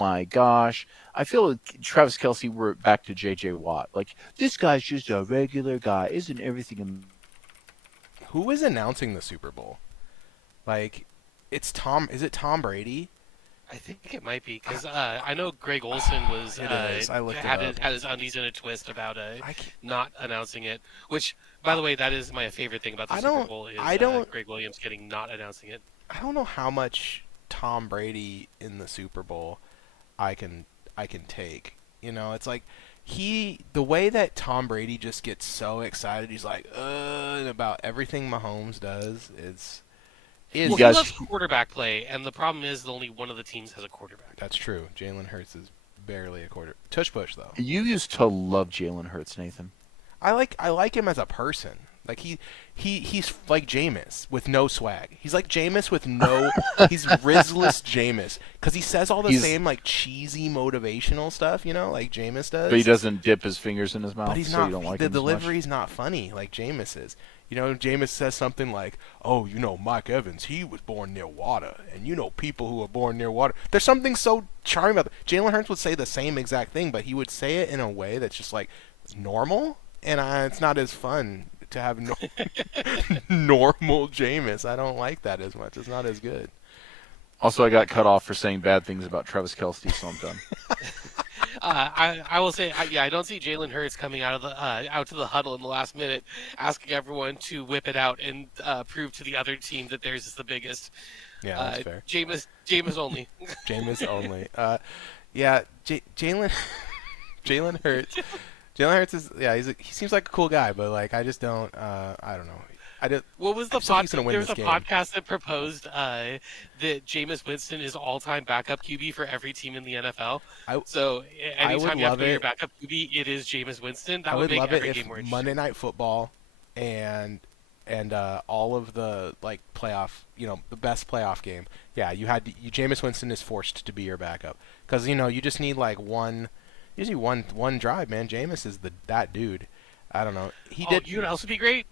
My gosh, I feel like Travis Kelce. We're back to J.J. Watt. Like, this guy's just a regular guy. Isn't everything? Who is announcing the Super Bowl? Like, it's Tom. Is it Tom Brady? I think it might be because I know Greg Olson was It is. I looked it had up. his undies in a twist about I can't- not announcing it. Which, by the way, that is my favorite thing about the Super Bowl is Greg Williams getting not announcing it. I don't know how much Tom Brady in the Super Bowl I can take. You know, it's like the way that Tom Brady just gets so excited, he's like, about everything Mahomes does is Well, he guys- loves quarterback play, and the problem is that only one of the teams has a quarterback. that's true. Jalen Hurts is barely a quarter. Tush push though. You used to love Jalen Hurts, Nathan. I like him as a person. Like he's like Jameis with no swag. He's like Jameis with no. He's Rizless Jameis because he says all the He's- same like cheesy motivational stuff, like Jameis does. But he doesn't dip his fingers in his mouth, But he's so not. you don't like The him as much. delivery's not funny like Jameis is. Jameis says something like, "Oh, Mike Evans, he was born near water, and people who are born near water." There's something so charming about that. Jalen Hurts would say the same exact thing, but he would say it in a way that's just like normal, and it's not as fun to have normal Jameis. I don't like that as much. It's not as good. Also, I got cut off for saying bad things about Travis Kelce, so I'm done. I will say, I don't see Jalen Hurts coming out to the huddle in the last minute, asking everyone to whip it out and prove to the other team that theirs is the biggest. Yeah, that's fair. Jameis only. Jameis only. Yeah, Jalen Jalen Hurts. Jalen Hurts is he seems like a cool guy, but like I just don't. I don't know. What was the still think he's gonna win There was this a game. podcast that proposed that Jameis Winston is all-time backup QB for every team in the NFL. So I would anytime you have love to be your it. backup QB, it is Jameis Winston. That I would make love every it game more if interesting. Monday Night Football and all of the like playoff, the best playoff game. Yeah, Jameis Winston is forced to be your backup because you just need like one drive, man. Jameis is that dude. I don't know. He did. You know what else would be great?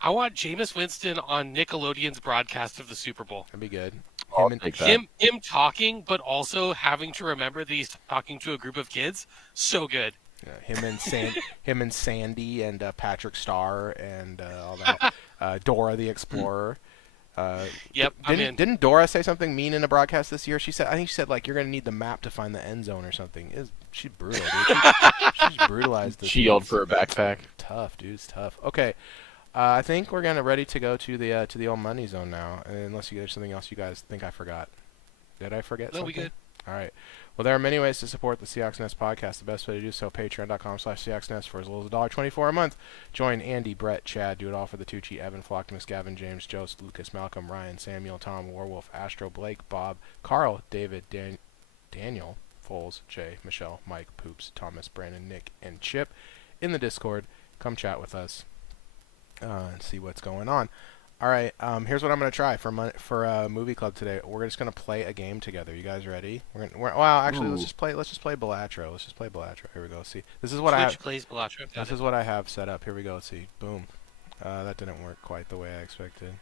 I want Jameis Winston on Nickelodeon's broadcast of the Super Bowl. That'd be good. I'll Him and- take that. Him talking, but also having to remember that he's talking to a group of kids. So good. him and Sandy and Patrick Starr and all that. Dora the Explorer. Yep, I'm in. Didn't Dora say something mean in a broadcast this year? I think she said like you're gonna need the map to find the end zone or something. She's brutal, dude. She's brutalized. She yelled for a backpack. Tough, dude. It's tough. Okay, I think we're ready to go to the old money zone now. Unless there's something else you guys think I forgot. Did I forget No, something? we good. All right. Well, there are many ways to support the Seahawks Nest podcast. The best way to do so, patreon.com/SeahawksNest for as little as $1.24 a month. Join Andy, Brett, Chad, Do It All for the Tucci, Evan, Flockness, Gavin, James, Jost, Lucas, Malcolm, Ryan, Samuel, Tom, Warwolf, Astro, Blake, Bob, Carl, David, Daniel, Foles, Jay, Michelle, Mike, Poops, Thomas, Brandon, Nick, and Chip in the Discord. Come chat with us and see what's going on. All right, here's what I'm gonna try for movie club today. We're just gonna play a game together. You guys ready? Actually, let's just play Balatro. Let's just play Balatro. Here we go. See, this is what I have. plays Balatro. This is what I have set up. Here we go. Let's see. Boom. That didn't work quite the way I expected.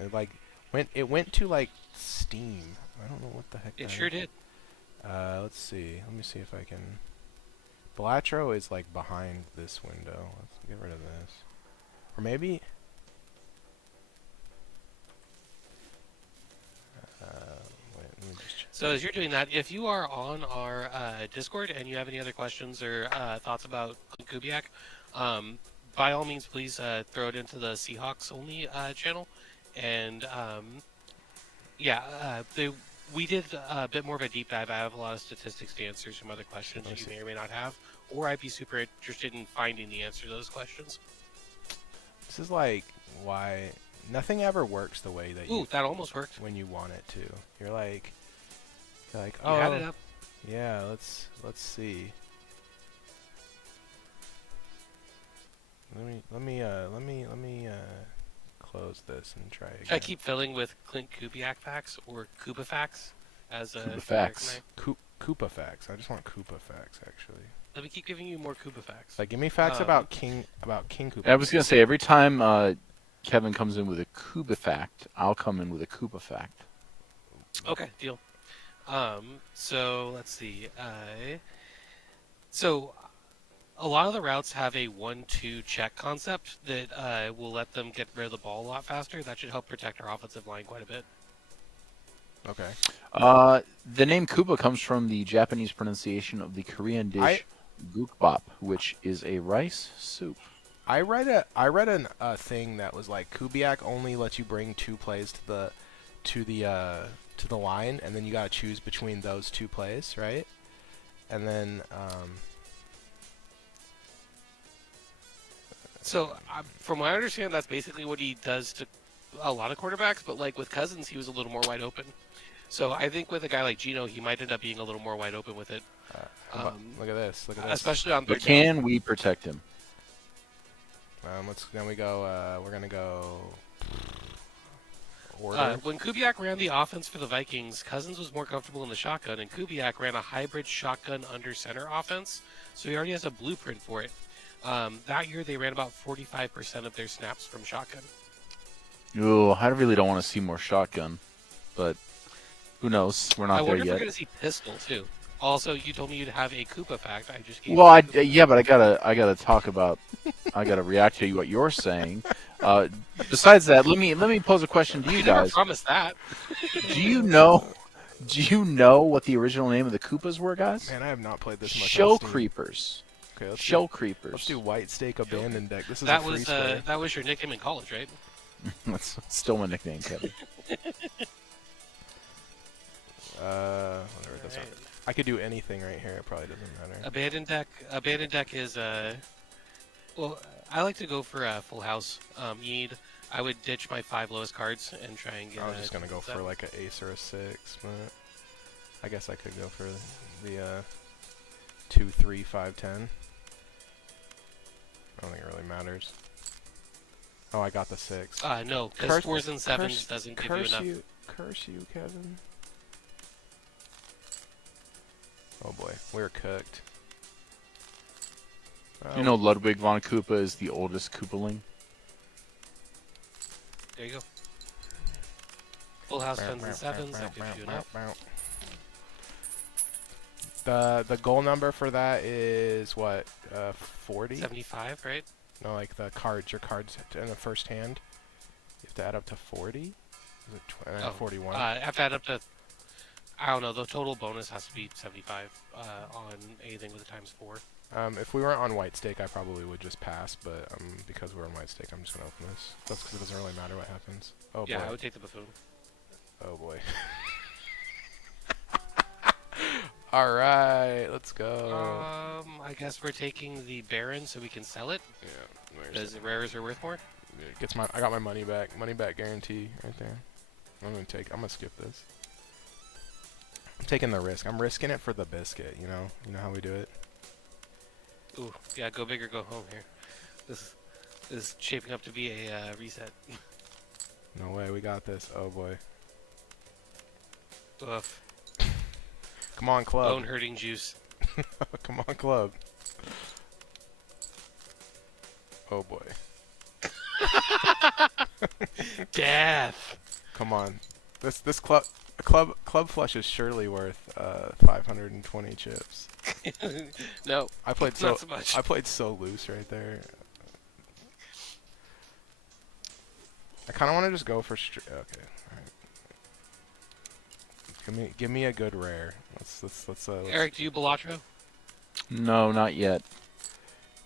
It went to like Steam. I don't know what the heck. It sure did. Let's see. Let me see if I can. Balatro is like behind this window. Let's get rid of this. Or maybe. Wait, let me just check. So as you're doing that, if you are on our Discord and you have any other questions or thoughts about Clint Kubiak, by all means, please throw it into the Seahawks only channel. And we did a bit more of a deep dive. I have a lot of statistics to answer some other questions that you may or may not have, or I'd be super interested in finding the answer to those questions. This is like why nothing ever works the way that Ooh, that almost worked. when you want it to. You're like, You oh had it up. yeah, let's see. Let me close this and try again. Should I keep filling with Clint Kubiak facts or Kuba facts as a Kuba facts. Koopa facts. I just want Koopa facts actually. Let me keep giving you more Kuba facts. Like, give me facts about King Koopa. I was gonna say every time Kevin comes in with a Kuba fact, I'll come in with a Koopa fact. Okay, deal. So let's see. So a lot of the routes have a 1-2 check concept that will let them get rid of the ball a lot faster. That should help protect our offensive line quite a bit. Okay. The name Kuba comes from the Japanese pronunciation of the Korean dish gukbap, which is a rice soup. I read a thing that was like Kubiak only lets you bring 2 plays to the line, and then you gotta choose between those 2 plays, right? And then So, from what I understand, that's basically what he does to a lot of quarterbacks. But like with Cousins, he was a little more wide open. So I think with a guy like Geno, he might end up being a little more wide open with it, Look at this. Look at this. especially on But third down. can we protect him? Then we go. We're gonna go order. When Kubiak ran the offense for the Vikings, Cousins was more comfortable in the shotgun, and Kubiak ran a hybrid shotgun under center offense, so he already has a blueprint for it. That year, they ran about 45% of their snaps from shotgun. Ooh, I really don't want to see more shotgun, but who knows? We're I not there wonder if we're yet. going to see pistol too. Also, you told me you'd have a Koopa fact. I just gave Well, you yeah, but I gotta talk about, I gotta react to what you're saying. Besides that, let me pose a question to you I never guys. promised that. Do you know? Do you know what the original name of the Koopas were, guys? Man, I have not played this much. Show on Steam. creepers. Okay, Show let's creepers. do White Steak Abandon Deck. This is That a free was square. that was your nickname in college, right? That's still my nickname, Kevin. Whatever. That's not. Alright. I could do anything right here. It probably doesn't matter. Abandoned deck. Abandoned deck is well, I like to go for a full house. I would ditch my 5 lowest cards and try and get. I was just gonna go for seven. like an ace or a 6, but I guess I could go for the 2, 3, 5, 10. I don't think it really matters. Oh, I got the 6. No, because Curse- 4s and 7s curse- doesn't give you enough. Curse you, Kevin. Oh boy, we're cooked. You know Ludwig von Koopa is the oldest Koopaling? There you go. Full house 10s and 7s. That gives you enough. The goal number for that is what? 40? 75, right? No, like the cards. Your cards in the first hand. You have to add up to 40. Is it 41? I have to add up to. I don't know. The total bonus has to be 75 on anything with a times 4. If we weren't on White Steak, I probably would just pass. But because we're on White Steak, I'm just gonna open this. That's because it doesn't really matter what happens. Oh Yeah, boy. I would take the buffoon. Oh boy. All right, let's go. I guess we're taking the Baron so we can sell it. Yeah, Because the rares are worth more. I got my money back. Money back guarantee right there. I'm gonna skip this. I'm taking the risk. I'm risking it for the biscuit. You know how we do it. Ooh, yeah, go big or go home here. This is shaping up to be a reset. No way, we got this. Oh boy. Oof. Come on, club. Bone hurting juice. Come on, club. Oh boy. Death. Come on. This club flush is surely worth 520 chips. No, I played not so much. I played so loose right there. I kind of want to just go for okay. All right. Give me a good rare. Let's Eric, do you Balatro? No, not yet.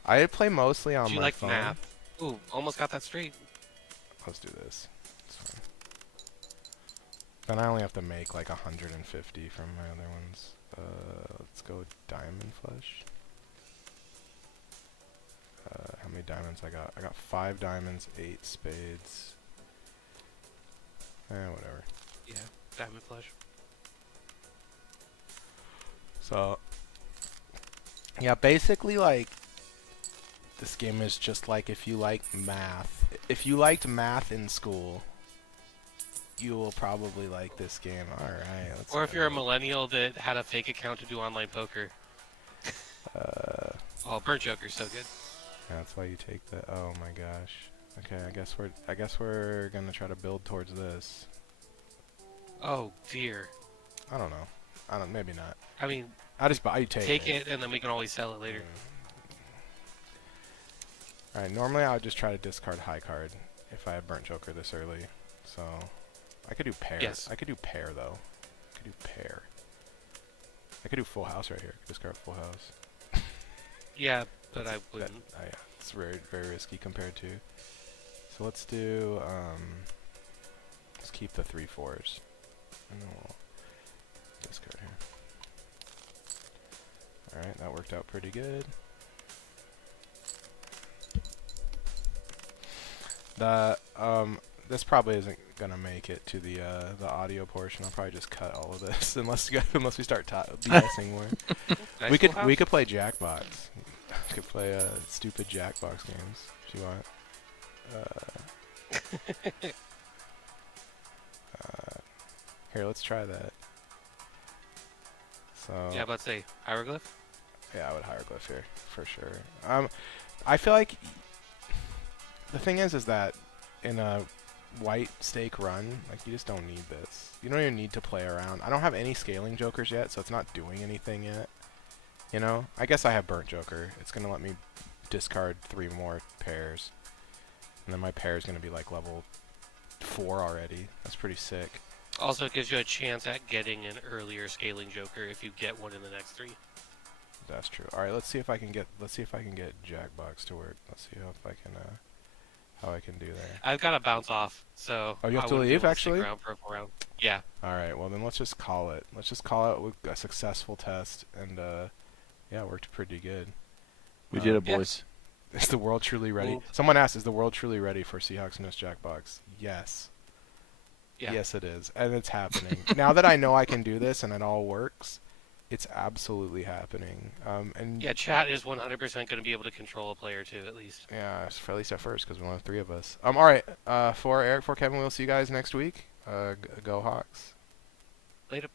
I play mostly on Do you my like phone. math? Ooh, almost got that straight. Let's do this. It's fine. Then I only have to make like 150 from my other ones. Let's go diamond flush. How many diamonds I got? I got 5 diamonds, 8 spades. Whatever. Yeah, diamond flush. So, yeah, basically, like, this game is just like if you like math. If you liked math in school, you will probably like this game. Alright, let's Or if go. you're a millennial that had a fake account to do online poker. Oh, Burnt Joker's so good. Yeah, that's why you take the. Oh my gosh. Okay, I guess we're gonna try to build towards this. Oh dear. I don't know. Maybe not. I mean, I take take it and then we can always sell it later. Alright, normally I would just try to discard high card if I have Burnt Joker this early. So, I could do pair. Yes. I could do pair, though. I could do pair. I could do full house right here. Discard full house. Yeah, but I wouldn't. Yeah, it's very, very risky compared to. So let's do, let's keep the 3/4s. And then we'll discard here. Alright, that worked out pretty good. This probably isn't gonna make it to the audio portion. I'll probably just cut all of this unless we start BSing more. Nice We little we house. could play Jackbox. We could play stupid Jackbox games if you want. Here, let's try that. So Yeah, let's say hieroglyph. yeah, I would hieroglyph here for sure. I feel like the thing is that in a white stake run, like you just don't need this. You don't even need to play around. I don't have any scaling jokers yet, so it's not doing anything yet. You know, I guess I have burnt joker. It's gonna let me discard 3 more pairs, and then my pair is gonna be like level 4 already. That's pretty sick. Also, it gives you a chance at getting an earlier scaling joker if you get one in the next 3. That's true. All right, let's see if I can get Jackbox to work. Let's see if I can how I can do that. I've got to bounce off, so Oh, you have I to wouldn't be leave, able to stick actually? around for a full round. Yeah. All right, well then let's just call it. Let's just call it with a successful test, and yeah, it worked pretty good. We did it, Yeah. boys. Is the world truly ready? Well- Someone asked, is the world truly ready for Seahawks Miss Jackbox? Yes. Yeah. Yes, it is, and it's happening. Now that I know I can do this and it all works, it's absolutely happening. And Yeah, chat is 100% going to be able to control a player too, at least. yeah, at least at first, because we only have 3 of us. All right. For Eric, for Kevin, we'll see you guys next week. Go Hawks. Later.